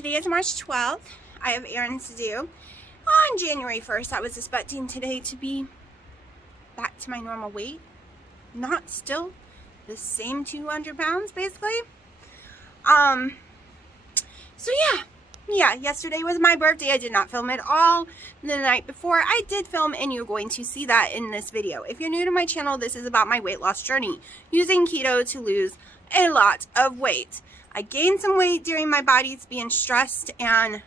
today is March 12th. I have errands to do. On January 1st, I was expecting today to be back to my normal weight. Not still the same 200 pounds, basically. So yeah, yesterday was my birthday. I did not film at all the night before. I did film, and you're going to see that in this video. If you're new to my channel, this is about my weight loss journey, using keto to lose a lot of weight. I gained some weight during my body's being stressed and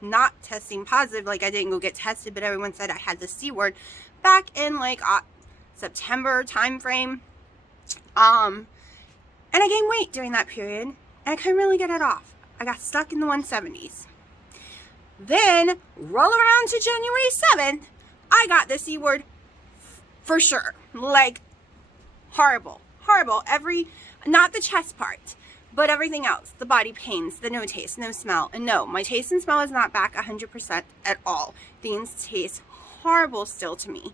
not testing positive. Like, I didn't go get tested, but everyone said I had the C word back in like September time frame. And I gained weight during that period, and I couldn't really get it off. I got stuck in the 170s. Then, roll around to January 7th, I got the C word for sure. Like, horrible. Not the chest part, but everything else. The body pains, the no taste, no smell. And no, my taste and smell is not back 100% at all. Things taste horrible still to me.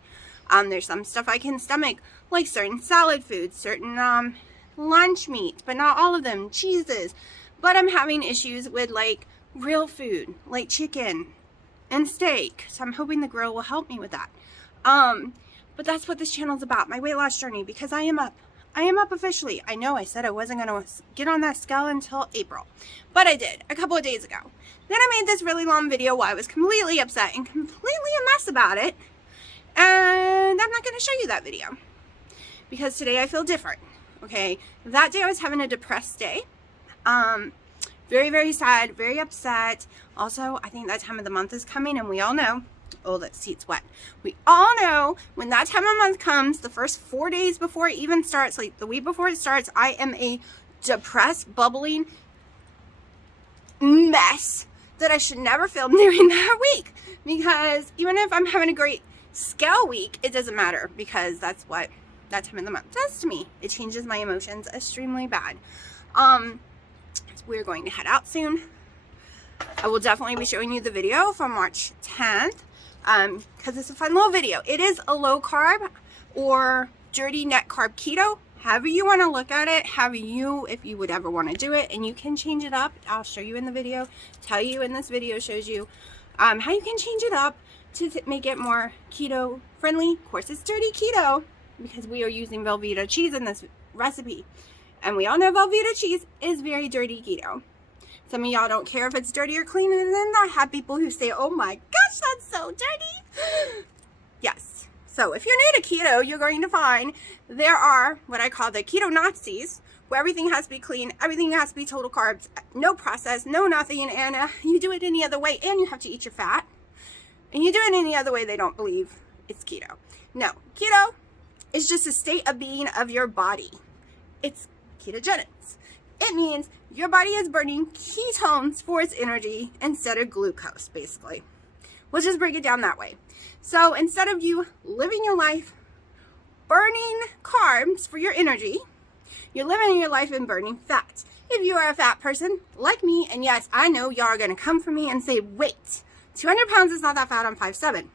There's some stuff I can stomach, like certain salad foods, certain lunch meat, but not all of them, cheeses. But I'm having issues with like real food, like chicken and steak. So I'm hoping the grill will help me with that. But that's what this channel is about, my weight loss journey, because I am up. I am up officially. I know I said I wasn't going to get on that scale until April, but I did a couple of days ago. Then I made this really long video while I was completely upset and completely a mess about it. And I'm not going to show you that video because today I feel different. Okay. That day I was having a depressed day. Very, very sad, very upset. Also, I think that time of the month is coming, and we all know, oh, that seat's wet. We all know when that time of month comes, the first 4 days before it even starts, like the week before it starts, I am a depressed, bubbling mess that I should never film during that week. Because even if I'm having a great scale week, it doesn't matter, because that's what that time of the month does to me. It changes my emotions extremely bad. We're going to head out soon. I will definitely be showing you the video from March 10th. Because it's a fun little video. It is a low carb or dirty net carb keto. However you want to look at it, if you would ever want to do it, and you can change it up. I'll show you in the video, tell you in this video, shows you how you can change it up to make it more keto friendly. Of course, it's dirty keto because we are using Velveeta cheese in this recipe. And we all know Velveeta cheese is very dirty keto. Some of y'all don't care if it's dirty or clean, and then I have people who say, oh my gosh, that's so dirty. Yes. So if you're new to keto, you're going to find there are what I call the keto Nazis, where everything has to be clean, everything has to be total carbs, no process, no nothing, and you do it any other way, and you have to eat your fat. And you do it any other way, they don't believe it's keto. No, keto is just a state of being of your body. It's ketogenics. It means your body is burning ketones for its energy instead of glucose, basically. We'll just break it down that way. So instead of you living your life burning carbs for your energy, you're living your life and burning fat. If you are a fat person like me, and yes, I know y'all are going to come for me and say, wait, 200 pounds is not that fat, I'm 5'7".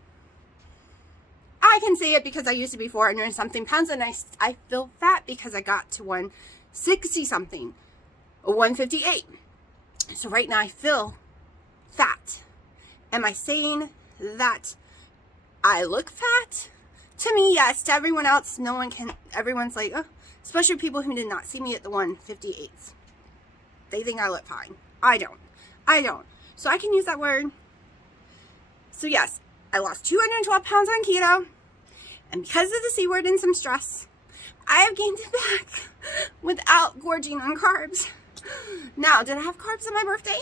I can say it because I used to be 400 and something pounds, and I feel fat because I got to 160 something. 158. So right now I feel fat. Am I saying that I look fat? To me, yes. To everyone else, no one can. Everyone's like, oh, especially people who did not see me at the 158s. They think I look fine. I don't. So I can use that word. So yes, I lost 212 pounds on keto. And because of the C word and some stress, I have gained it back without gorging on carbs. Now, did I have carbs on my birthday?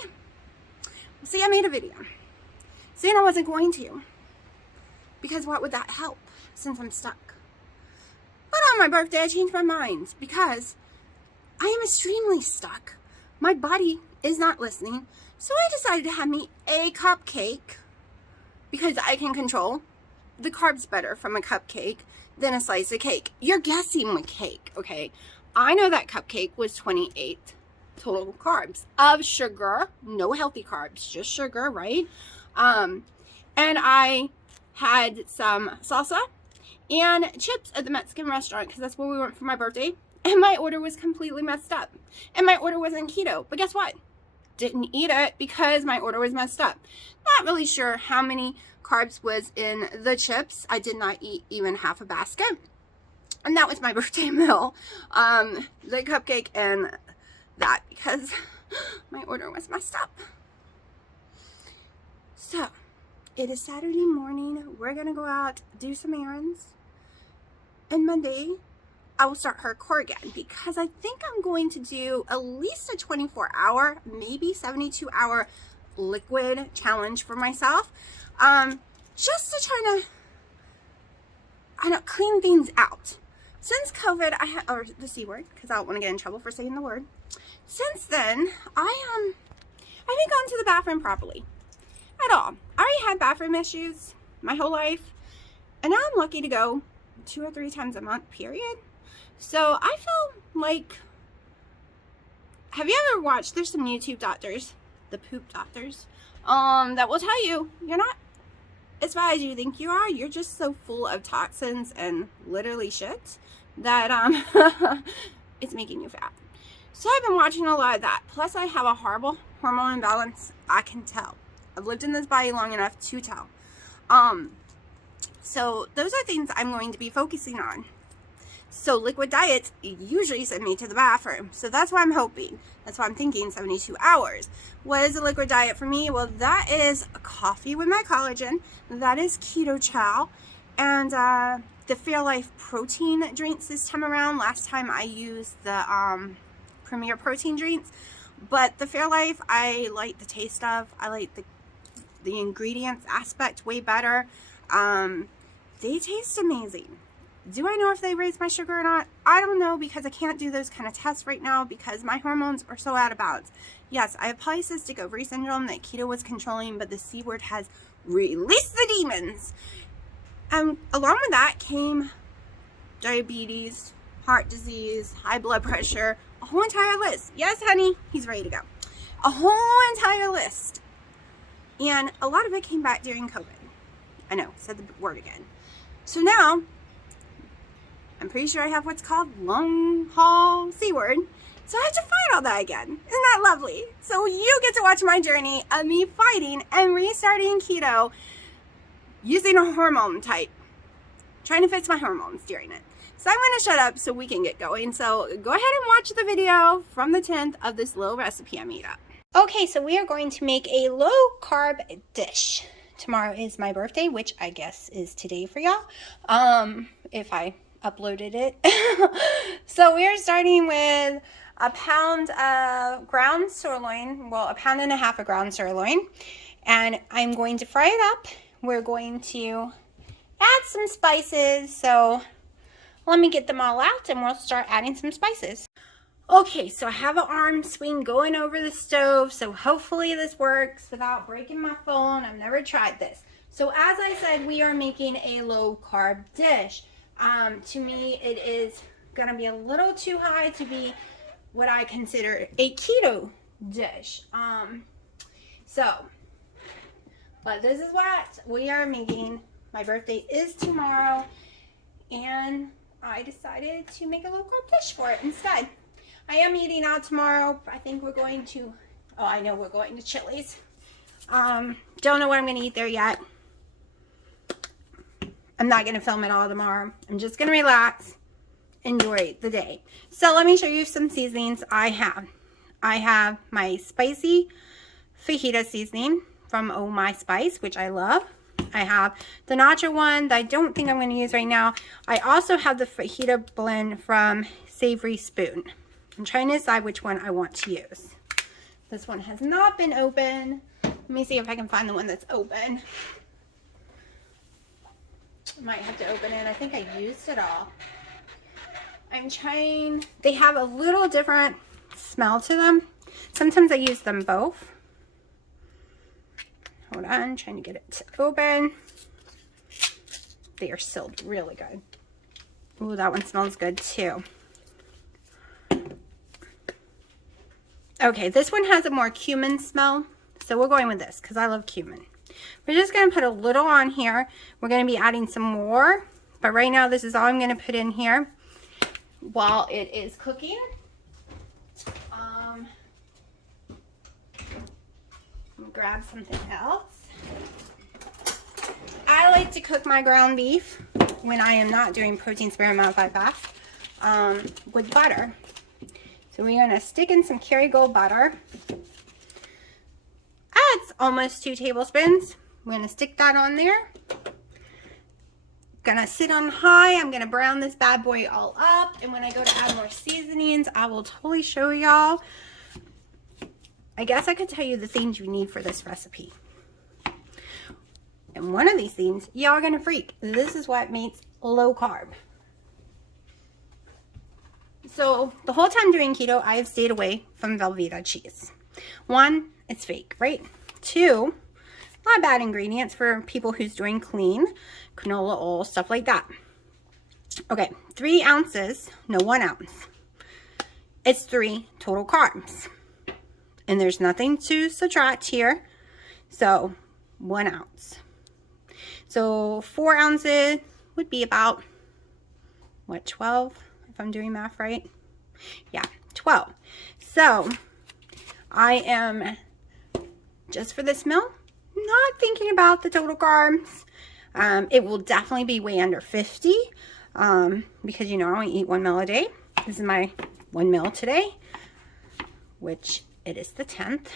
Well, see, I made a video saying I wasn't going to, because what would that help since I'm stuck? But on my birthday, I changed my mind because I am extremely stuck. My body is not listening. So I decided to have me a cupcake because I can control the carbs better from a cupcake than a slice of cake. You're guessing with cake, okay? I know that cupcake was 28 total carbs of sugar, no healthy carbs, just sugar, right? And I had some salsa and chips at the Mexican restaurant because that's where we went for my birthday. And my order was completely messed up. And my order wasn't keto. But guess what? didn't eat it because my order was messed up. Not really sure how many carbs was in the chips. I did not eat even half a basket. And that was my birthday meal. The cupcake and that, because my order was messed up. So, it is Saturday morning. We're going to go out, do some errands. And Monday, I will start hardcore again because I think I'm going to do at least a 24-hour, maybe 72-hour liquid challenge for myself. Just to try to, clean things out. Since COVID, or the C word, because I don't want to get in trouble for saying the word. Since then, I haven't gone to the bathroom properly at all. I already had bathroom issues my whole life, and now I'm lucky to go 2 or 3 times a month, period. So I feel like, have you ever watched, there's some YouTube doctors, the poop doctors, that will tell you, you're not as bad as you think you are. You're just so full of toxins and literally shit that it's making you fat. So I've been watching a lot of that. Plus I have a horrible hormone imbalance. I can tell. I've lived in this body long enough to tell. So those are things I'm going to be focusing on. So liquid diets usually send me to the bathroom. So that's what I'm hoping. That's why I'm thinking 72 hours. What is a liquid diet for me? Well, that is a coffee with my collagen. That is keto chow. And the Fairlife protein drinks this time around. Last time I used the Premier protein drinks. But the Fairlife, I like the taste of. I like the ingredients aspect way better. They taste amazing. Do I know if they raise my sugar or not? I don't know, because I can't do those kind of tests right now because my hormones are so out of balance. Yes, I have polycystic ovary syndrome that keto was controlling, but the C word has released the demons. And along with that came diabetes, heart disease, high blood pressure, a whole entire list. Yes, honey, he's ready to go. A whole entire list. And a lot of it came back during COVID. I know, said the word again. So now, I'm pretty sure I have what's called long haul C word. So I have to fight all that again. Isn't that lovely? So you get to watch my journey of me fighting and restarting keto using a hormone type. Trying to fix my hormones during it. So I'm going to shut up so we can get going. So go ahead and watch the video from the 10th of this little recipe I made up. Okay, so we are going to make a low carb dish. Tomorrow is my birthday, which I guess is today for y'all. If I uploaded it. So we are starting with a pound of ground sirloin, well, 1.5 pounds of ground sirloin, and I'm going to fry it up. We're going to add some spices, so let me get them all out and we'll start adding some spices. Okay, so I have an arm swing going over the stove, so hopefully this works without breaking my phone. I've never tried this. So as I said, we are making a low carb dish. To me, it is going to be a little too high to be what I consider a keto dish. But this is what we are making. My birthday is tomorrow, and I decided to make a low carb dish for it instead. I am eating out tomorrow. I think we're going to, I know we're going to Chili's. Don't know what I'm going to eat there yet. I'm not going to film it all tomorrow. I'm just going to relax, enjoy the day. So let me show you some seasonings I have. I have my spicy fajita seasoning from Oh My Spice, which I love. I have the nacho one that I don't think I'm going to use right now. I also have the fajita blend from Savory Spoon. I'm trying to decide which one I want to use. This one has not been open. Let me see if I can find the one that's open. I might have to open it. I think I used it all. I'm trying. They have a little different smell to them. Sometimes I use them both. Hold on, I'm trying to get it to open. They are sealed really good. Ooh, that one smells good too. Okay, this one has a more cumin smell. So we're going with this because I love cumin. We're just going to put a little on here. We're going to be adding some more. But right now, this is all I'm going to put in here while it is cooking. grab something else. I like to cook my ground beef when I am not doing protein sparing modified fast with butter. So we're going to stick in some Kerrygold butter. That's almost 2 tablespoons. I'm going to stick that on there. Gonna sit on high. I'm gonna brown this bad boy all up, and when I go to add more seasonings, I will totally show y'all. I guess I could tell you the things you need for this recipe. And one of these things, y'all are gonna freak. This is what makes low carb. So the whole time doing keto, I have stayed away from Velveeta cheese. 1, it's fake, right? 2, not bad ingredients for people who's doing clean, canola oil, stuff like that. Okay, 3 ounces, no 1 ounce. It's 3 total carbs. And there's nothing to subtract here. So 1 ounce. So 4 ounces would be about, what, 12? If I'm doing math right. Yeah, 12. So I am, just for this meal, not thinking about the total carbs. It will definitely be way under 50 because, you know, I only eat 1 meal a day. This is my 1 meal today, which it is the 10th.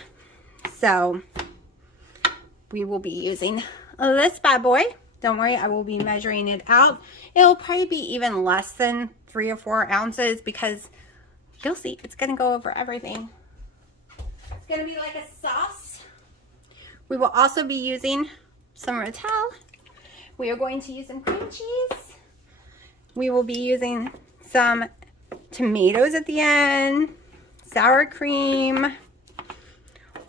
So we will be using this bad boy. Don't worry, I will be measuring it out. It'll probably be even less than 3 or 4 ounces because you'll see it's going to go over everything. It's going to be like a sauce. We will also be using some Rotel. We are going to use some cream cheese. We will be using some tomatoes at the end, sour cream,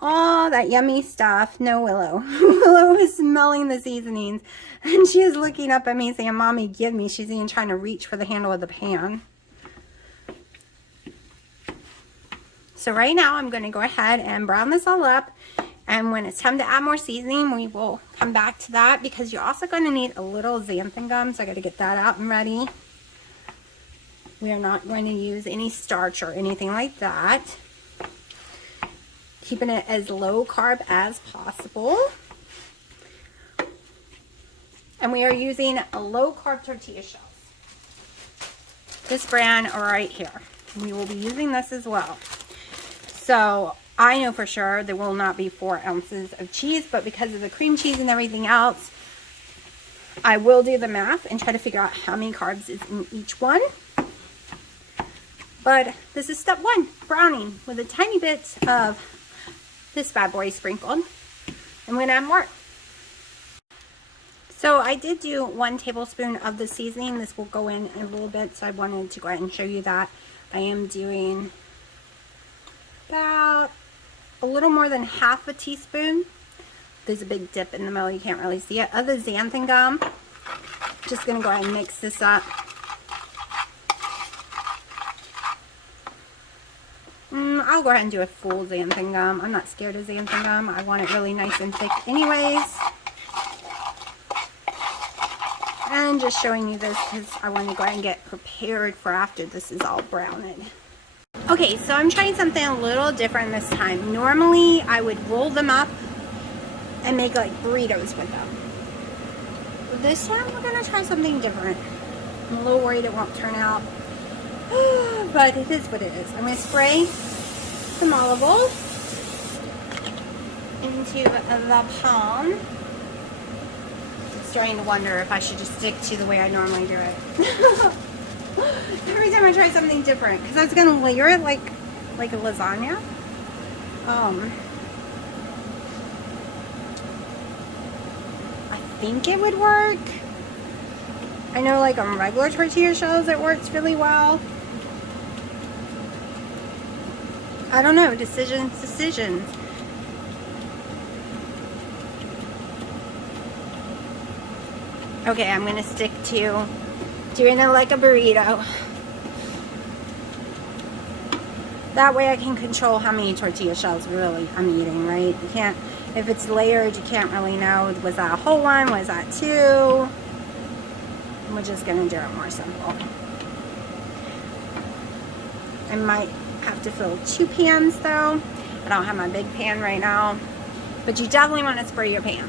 all that yummy stuff. No, Willow. Willow is smelling the seasonings, and she is looking up at me saying, Mommy, give me. She's even trying to reach for the handle of the pan. So right now, I'm going to go ahead and brown this all up. And when it's time to add more seasoning, we will come back to that because you're also going to need a little xanthan gum. So I got to get that out and ready. We are not going to use any starch or anything like that. Keeping it as low carb as possible. And we are using a low carb tortilla shells. This brand right here. We will be using this as well. So I know for sure there will not be 4 ounces of cheese, but because of the cream cheese and everything else, I will do the math and try to figure out how many carbs is in each one. But this is step 1, browning with a tiny bit of this bad boy sprinkled. I'm going to add more. So I did do 1 tablespoon of the seasoning. This will go in a little bit, so I wanted to go ahead and show you that. I am doing about a little more than half a teaspoon. There's a big dip in the middle, you can't really see it, of the xanthan gum. Just gonna go ahead and mix this up. I'll go ahead and do a full xanthan gum. I'm not scared of xanthan gum. I want it really nice and thick anyways. And just showing you this because I want to go ahead and get prepared for after this is all browned. Okay, so I'm trying something a little different this time. Normally, I would roll them up and make like burritos with them. But this time, we're going to try something different. I'm a little worried it won't turn out. But it is what it is. I'm going to spray some olive oil into the pan. I'm starting to wonder if I should just stick to the way I normally do it. Every time I try something different, because I was going to layer it like a lasagna. I think it would work. I know like on regular tortilla shells it works really well. I don't know, decisions. Okay, I'm going to stick to doing it like a burrito. That way I can control how many tortilla shells really I'm eating, right? You can't, if it's layered, you can't really know, was that a whole one, was that 2? We're just going to do it more simple. I might have to fill 2 pans though. I don't have my big pan right now. But you definitely want to spray your pan.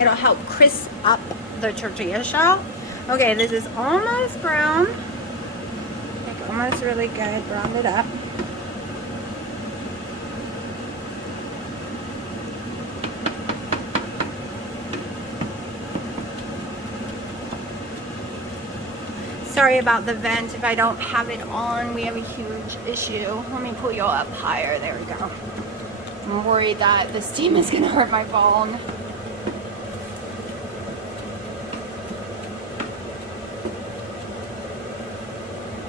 It'll help crisp up the tortilla shell. Okay, this is almost brown. Like almost really good. Browned it up. Sorry about the vent. If I don't have it on, we have a huge issue. Let me pull you up higher. There we go. I'm worried that the steam is going to hurt my phone.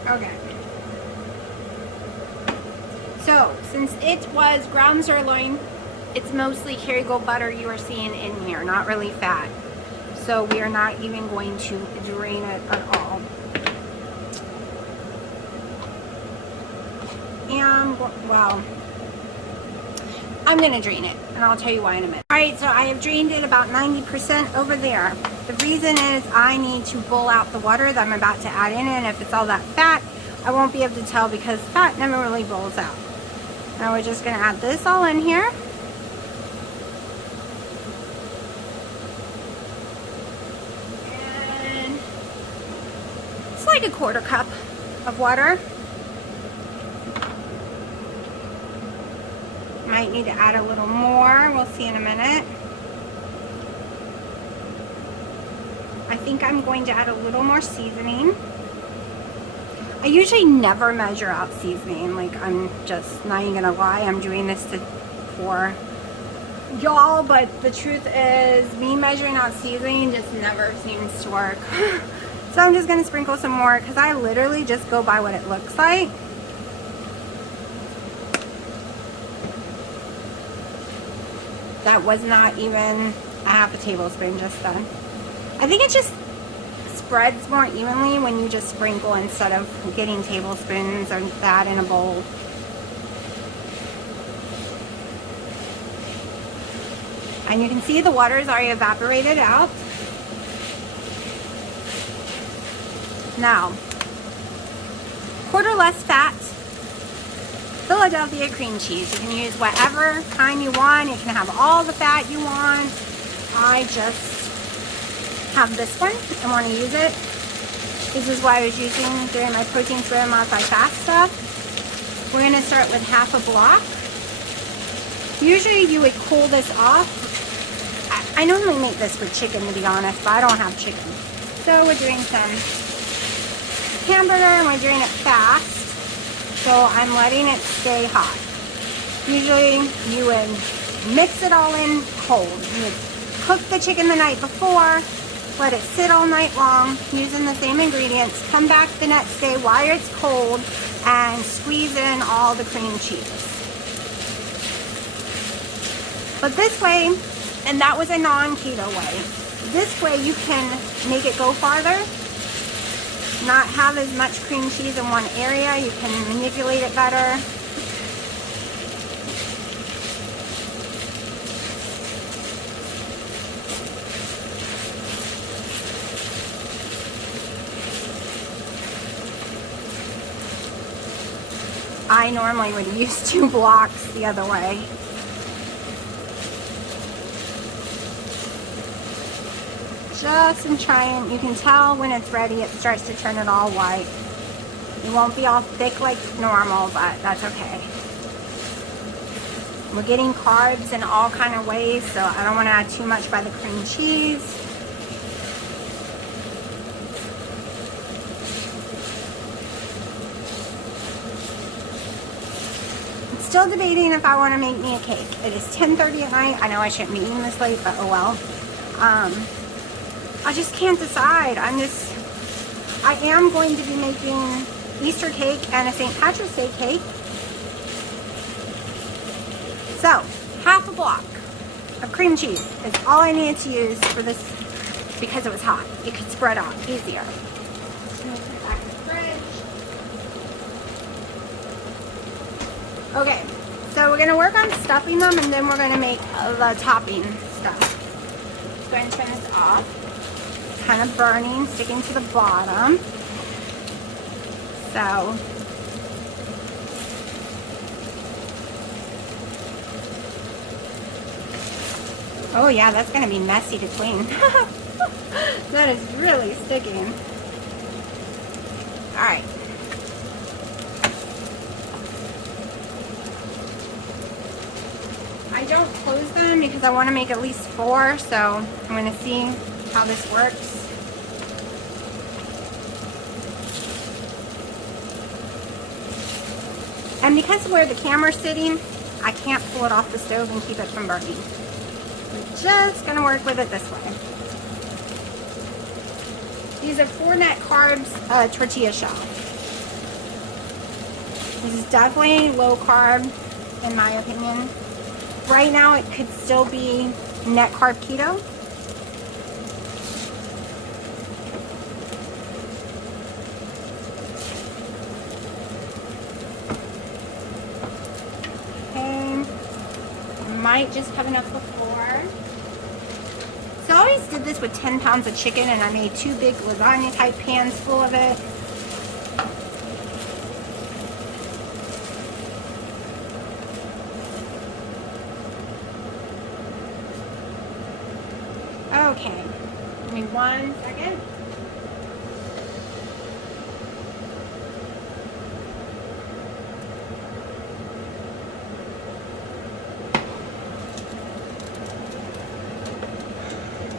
Okay. So, since it was ground sirloin, it's mostly Kerrygold butter you are seeing in here, not really fat. So we are not even going to drain it at all. And, well, I'm going to drain it, and I'll tell you why in a minute. Alright, so I have drained it about 90% over there. The reason is I need to boil out the water that I'm about to add in, and if it's all that fat, I won't be able to tell because fat never really boils out. Now we're just going to add this all in here. And it's like a quarter cup of water. Might need to add a little more. We'll see in a minute. I think I'm going to add a little more seasoning. I usually never measure out seasoning. Like, I'm just not even gonna lie. I'm doing this for y'all, but the truth is me measuring out seasoning just never seems to work. So I'm just gonna sprinkle some more because I literally just go by what it looks like. That was not even a half a tablespoon just done. I think it just spreads more evenly when you just sprinkle instead of getting tablespoons or that in a bowl. And you can see the water is already evaporated out. Now, quarter less fat Philadelphia cream cheese. You can use whatever kind you want. You can have all the fat you want. I just have this one and want to use it. This is what I was using during my protein spread modified fast stuff. We're going to start with half a block. Usually you would cool this off. I normally make this with chicken, to be honest, but I don't have chicken. So we're doing some hamburger and we're doing it fast. So I'm letting it stay hot. Usually you would mix it all in cold. You would cook the chicken the night before, let it sit all night long using the same ingredients, come back the next day while it's cold and squeeze in all the cream cheese. But this way, and that was a non-keto way, this way you can make it go farther, not have as much cream cheese in one area. You can manipulate it better. I normally would use 2 blocks the other way. Just in trying, you can tell when it's ready, it starts to turn it all white. It won't be all thick like normal, but that's okay. We're getting carbs in all kind of ways, so I don't want to add too much by the cream cheese. I'm still debating if I want to make me a cake. It is 10:30 at night. I know I shouldn't be eating this late, but oh well. I just can't decide. I am going to be making Easter cake and a St. Patrick's Day cake. So, half a block of cream cheese is all I needed to use for this because it was hot. It could spread out easier. I'm gonna put it back in the fridge. Okay, so we're gonna work on stuffing them and then we're gonna make the topping stuff. Let's go ahead and turn this off. Kind of burning, sticking to the bottom. So Oh yeah, that's gonna be messy to clean. That is really sticking. All right. I don't close them because I want to make at least 4, so I'm going to see how this works. And because of where the camera's sitting, I can't pull it off the stove and keep it from burning. We're just going to work with it this way. These are 4 net carbs tortilla shell. This is definitely low carb, in my opinion. Right now, it could still be net carb keto. Okay. Might just have enough for 4. So I always did this with 10 pounds of chicken, and I made 2 big lasagna type pans full of it. Okay, give me 1 second.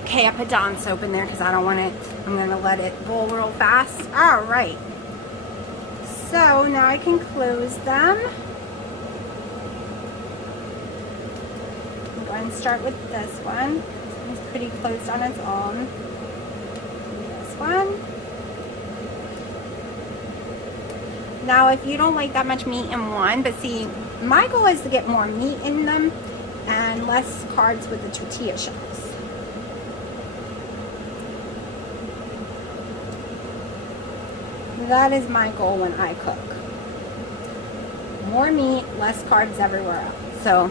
Okay, I put Dawn soap in there because I don't want it. I'm going to let it boil real fast. All right. So now I can close them. I'm going to start with this one. It's pretty closed on its own. This one. Now, if you don't like that much meat in one, but see, my goal is to get more meat in them and less carbs with the tortilla shells. That is my goal when I cook. More meat, less carbs everywhere else. So,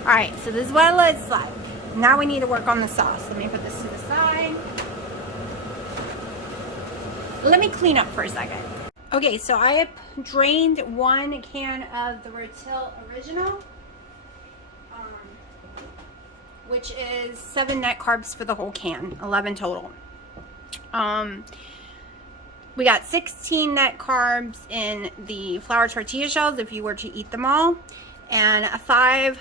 alright, so this is what it looks like. Now we need to work on the sauce. Let me put this to the side. Let me clean up for a second. Okay, so I have drained 1 can of the Rotil Original, which is 7 net carbs for the whole can, 11 total. We got 16 net carbs in the flour tortilla shells if you were to eat them all, and 5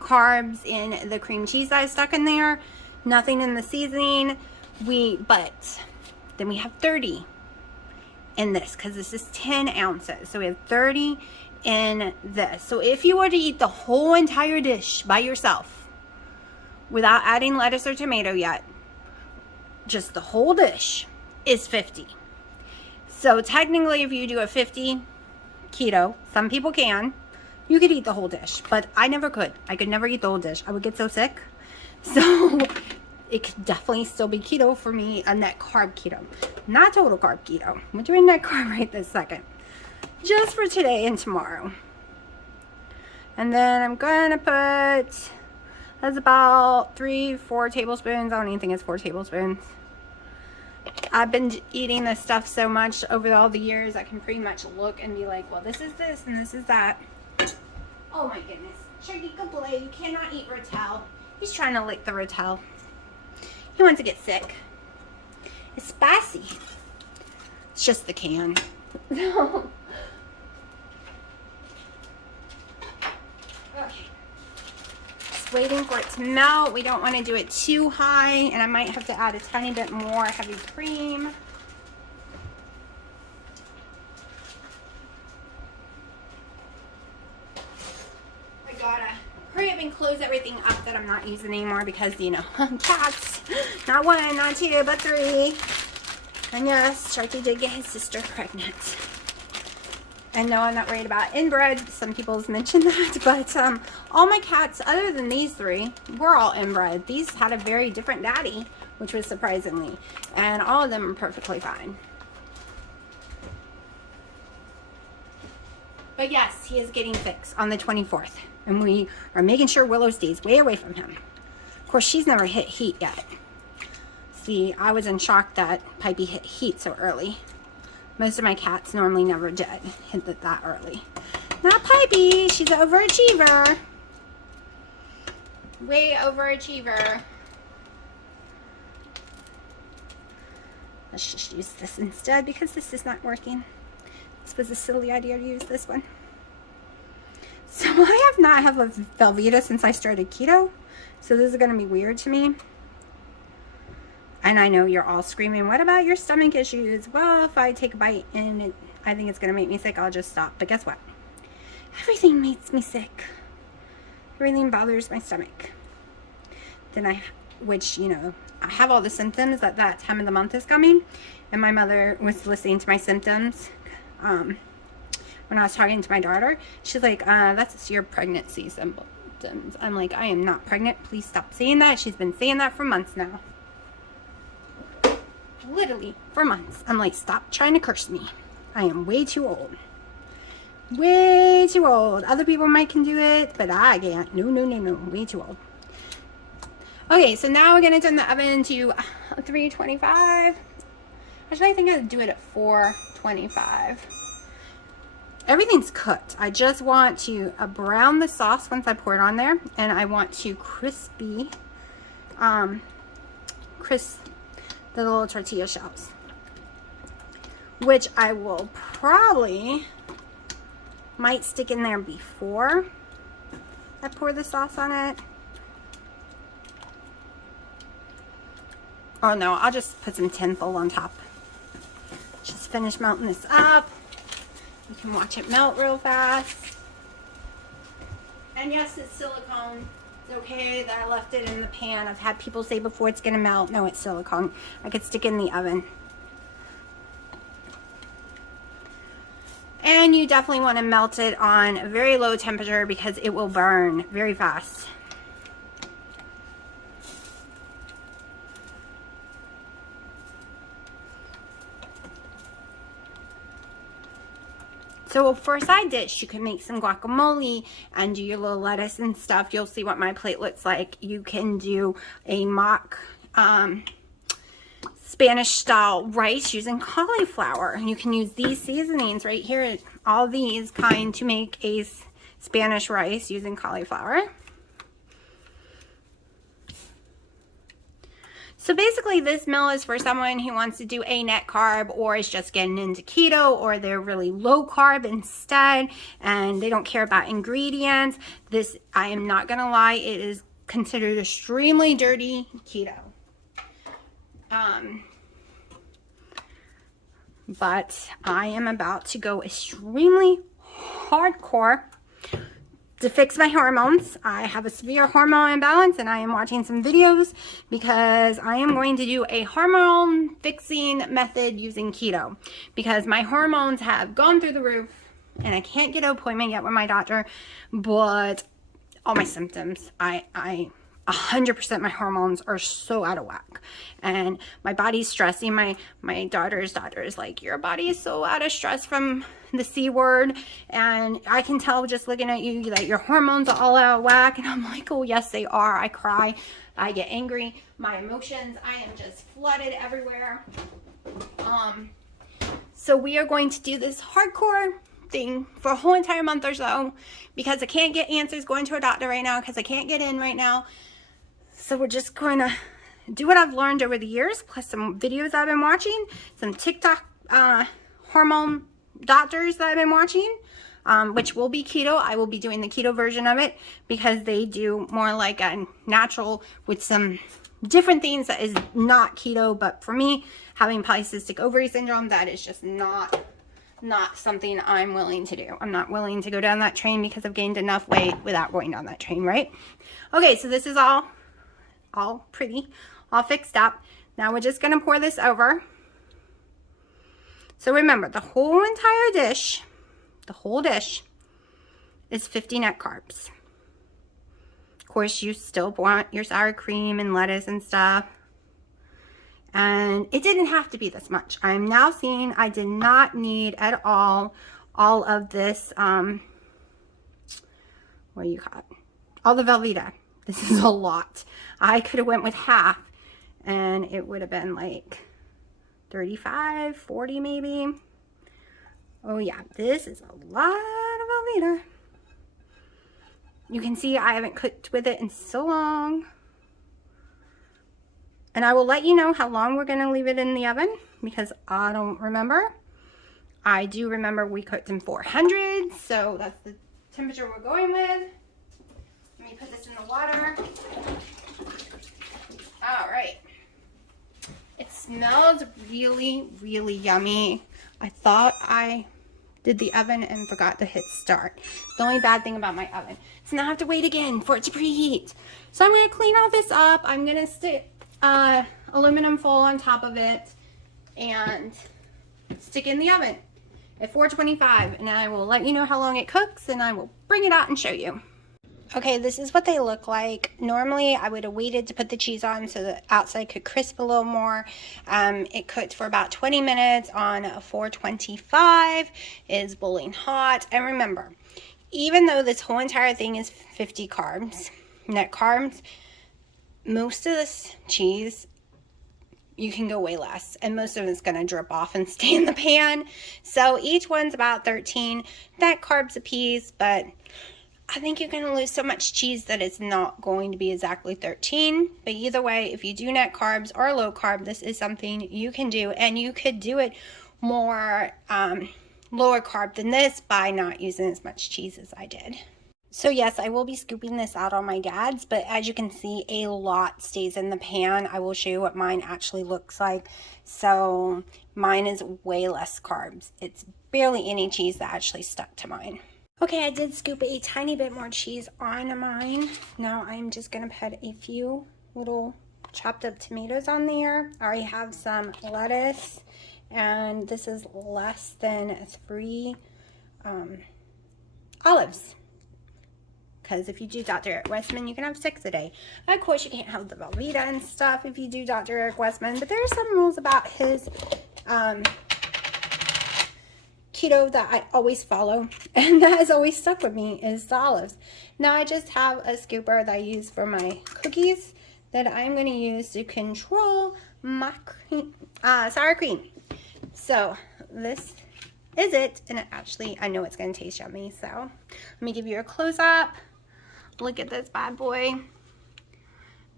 carbs in the cream cheese I stuck in there. Nothing in the seasoning. But then we have 30 in this because this is 10 ounces. So we have 30 in this. So if you were to eat the whole entire dish by yourself without adding lettuce or tomato yet, just the whole dish is 50. So technically, if you do a 50 keto, some people can, you could eat the whole dish, but I never could. I could never eat the whole dish. I would get so sick. So it could definitely still be keto for me, a net carb keto, not total carb keto. We're doing net carb right this second, just for today and tomorrow. And then I'm gonna put, that's about 3-4 tablespoons. I don't even think it's 4 tablespoons. I've been eating this stuff so much over all the years, I can pretty much look and be like, well, this is this and this is that. Oh my goodness. Chucky Kablay, you cannot eat Rotel. He's trying to lick the Rotel. He wants to get sick. It's spicy. It's just the can. Okay. Waiting for it to melt. We don't want to do it too high, and I might have to add a tiny bit more heavy cream. I gotta hurry up and close everything up that I'm not using anymore because, you know, cats. Not 1, not 2, but 3. And yes, Sharky did get his sister pregnant. And no, I'm not worried about inbred. Some people's mentioned that, but all my cats, other than these 3, were all inbred. These had a very different daddy, which was surprisingly, and all of them are perfectly fine. But yes, he is getting fixed on the 24th, and we are making sure Willow stays way away from him. Of course, she's never hit heat yet. See, I was in shock that Pipey hit heat so early. Most of my cats normally never did hit it that early. Not Pipey, she's an overachiever. Way overachiever. Let's just use this instead because this is not working. This was a silly idea to use this one. So I have not had a Velveeta since I started keto. So this is going to be weird to me. And I know you're all screaming, what about your stomach issues? Well, if I take a bite and I think it's going to make me sick, I'll just stop. But guess what? Everything makes me sick. Everything bothers my stomach. Then which, you know, I have all the symptoms that time of the month is coming. And my mother was listening to my symptoms when I was talking to my daughter. She's like, that's your pregnancy symptoms. I'm like, I am not pregnant. Please stop saying that. She's been saying that for months now. Literally for months. I'm like, stop trying to curse me. I am way too old. Way too old. Other people might can do it, but I can't. No. Way too old. Okay, so now we're going to turn the oven to 325. Actually, I think I'll do it at 425. Everything's cooked. I just want to brown the sauce once I pour it on there. And I want to crisp the little tortilla shells, which I will probably might stick in there before I pour the sauce on it. Oh no, I'll just put some tinfoil on top. Just finish melting this up. You can watch it melt real fast. And yes, it's silicone. It's okay that I left it in the pan. I've had people say before it's gonna melt. No, it's silicone. I could stick it in the oven. And you definitely want to melt it on a very low temperature because it will burn very fast. So for a side dish, you can make some guacamole and do your little lettuce and stuff. You'll see what my plate looks like. You can do a mock Spanish style rice using cauliflower. You can use these seasonings right here, all these kind, to make a Spanish rice using cauliflower. So basically this meal is for someone who wants to do a net carb or is just getting into keto, or they're really low carb instead and they don't care about ingredients. This, I am not gonna lie, it is considered extremely dirty keto. But I am about to go extremely hardcore to fix my hormones. I have a severe hormone imbalance and I am watching some videos because I am going to do a hormone fixing method using keto because my hormones have gone through the roof and I can't get an appointment yet with my doctor, but all my symptoms, 100% my hormones are so out of whack and my body's stressing. My daughter's doctor is like, your body is so out of stress from the C word, and I can tell just looking at you that your hormones are all out of whack. And I'm like, oh yes they are. I cry, I get angry, my emotions, I am just flooded everywhere. So we are going to do this hardcore thing for a whole entire month or so because I can't get answers going to a doctor right now because I can't get in right now. So we're just going to do what I've learned over the years, plus some videos I've been watching, some TikTok hormone doctors that I've been watching, which will be keto. I will be doing the keto version of it because they do more like a natural with some different things that is not keto. But for me, having polycystic ovary syndrome, that is just not something I'm willing to do. I'm not willing to go down that train because I've gained enough weight without going down that train, right? Okay, so this is all pretty, all fixed up. Now we're just gonna pour this over. So remember, the whole entire dish, the whole dish is 50 net carbs. Of course, you still want your sour cream and lettuce and stuff. And it didn't have to be this much. I'm now seeing I did not need at all of this, what do you call it? All the Velveeta. This is a lot. I could have went with half and it would have been like 35, 40 maybe. Oh yeah, this is a lot of Velveeta. You can see I haven't cooked with it in so long. And I will let you know how long we're gonna leave it in the oven because I don't remember. I do remember we cooked in 400, so that's the temperature we're going with. Let me put this in the water. All right. It smells really, really yummy. I thought I did the oven and forgot to hit start. The only bad thing about my oven is now I have to wait again for it to preheat. So I'm gonna clean all this up. I'm gonna stick aluminum foil on top of it and stick it in the oven at 425, and I will let you know how long it cooks, and I will bring it out and show you. Okay, this is what they look like. Normally, I would have waited to put the cheese on so the outside could crisp a little more. It cooked for about 20 minutes on 425. It is boiling hot. And remember, even though this whole entire thing is 50 carbs, net carbs, most of this cheese, you can go way less, and most of it's going to drip off and stay in the pan. So each one's about 13 net carbs a piece, but I think you're going to lose so much cheese that it's not going to be exactly 13. But either way, if you do net carbs or low carb, this is something you can do, and you could do it more lower carb than this by not using as much cheese as I did. So yes, I will be scooping this out on my dad's, but as you can see, a lot stays in the pan. I will show you what mine actually looks like. So mine is way less carbs. It's barely any cheese that actually stuck to mine. Okay, I did scoop a tiny bit more cheese on mine. Now I'm just gonna put a few little chopped up tomatoes on there. I already have some lettuce, and this is less than 3 olives. Because if you do Dr. Eric Westman, you can have 6 a day. Of course, you can't have the Velveeta and stuff if you do Dr. Eric Westman, but there are some rules about his keto that I always follow, and that has always stuck with me, is the olives. Now I just have a scooper that I use for my cookies that I'm going to use to control my sour cream. So this is it, and it actually, I know it's going to taste yummy, so let me give you a close-up. Look at this bad boy.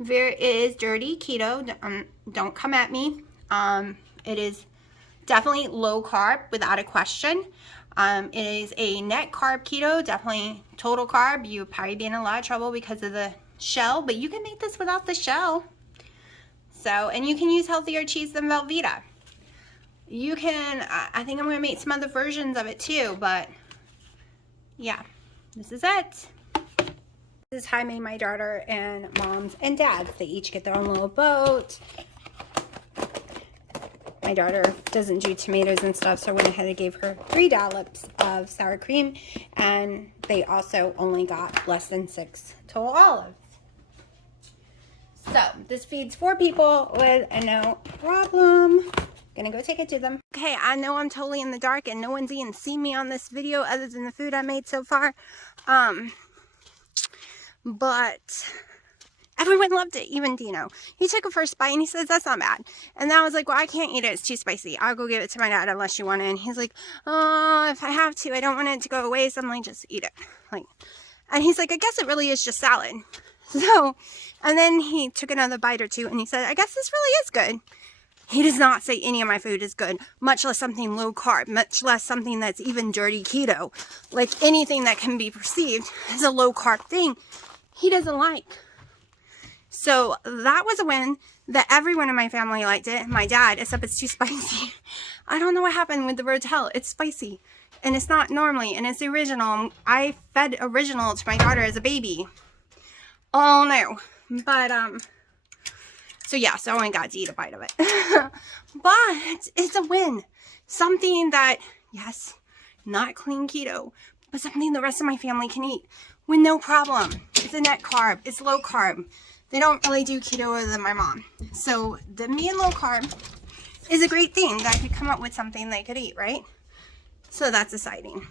There is dirty keto. Don't come at me. It is definitely low carb without a question. It is a net carb keto, definitely total carb. You would probably be in a lot of trouble because of the shell, but you can make this without the shell. So, and you can use healthier cheese than Velveeta. You can, I think I'm going to make some other versions of it too, but yeah, this is it. This is how I made my daughter and mom's and dad's. They each get their own little boat. My daughter doesn't do tomatoes and stuff, so I went ahead and gave her 3 dollops of sour cream, and they also only got less than 6 total olives. So this feeds 4 people with no problem. Gonna go take it to them. Okay, I know I'm totally in the dark and no one's even seen me on this video other than the food I made so far. But everyone loved it, even Dino. He took a first bite and he says, that's not bad. And then I was like, well, I can't eat it. It's too spicy. I'll go give it to my dad unless you want it. And he's like, oh, if I have to, I don't want it to go away. So I'm like, just eat it. And he's like, I guess it really is just salad. So, and then he took another bite or 2 and he said, I guess this really is good. He does not say any of my food is good, much less something low carb, much less something that's even dirty keto. Like anything that can be perceived as a low carb thing, he doesn't like. So that was a win that everyone in my family liked it. My dad, except it's too spicy. I don't know what happened with the Rotel. It's spicy and it's not normally, and it's the original. I fed original to my daughter as a baby. Oh no. But, so yeah, so I only got to eat a bite of it. But it's a win. Something that, yes, not clean keto, but something the rest of my family can eat with no problem. It's a net carb. It's low carb. They don't really do keto other than my mom. So the me and low carb is a great thing that I could come up with something they could eat, right? So that's exciting.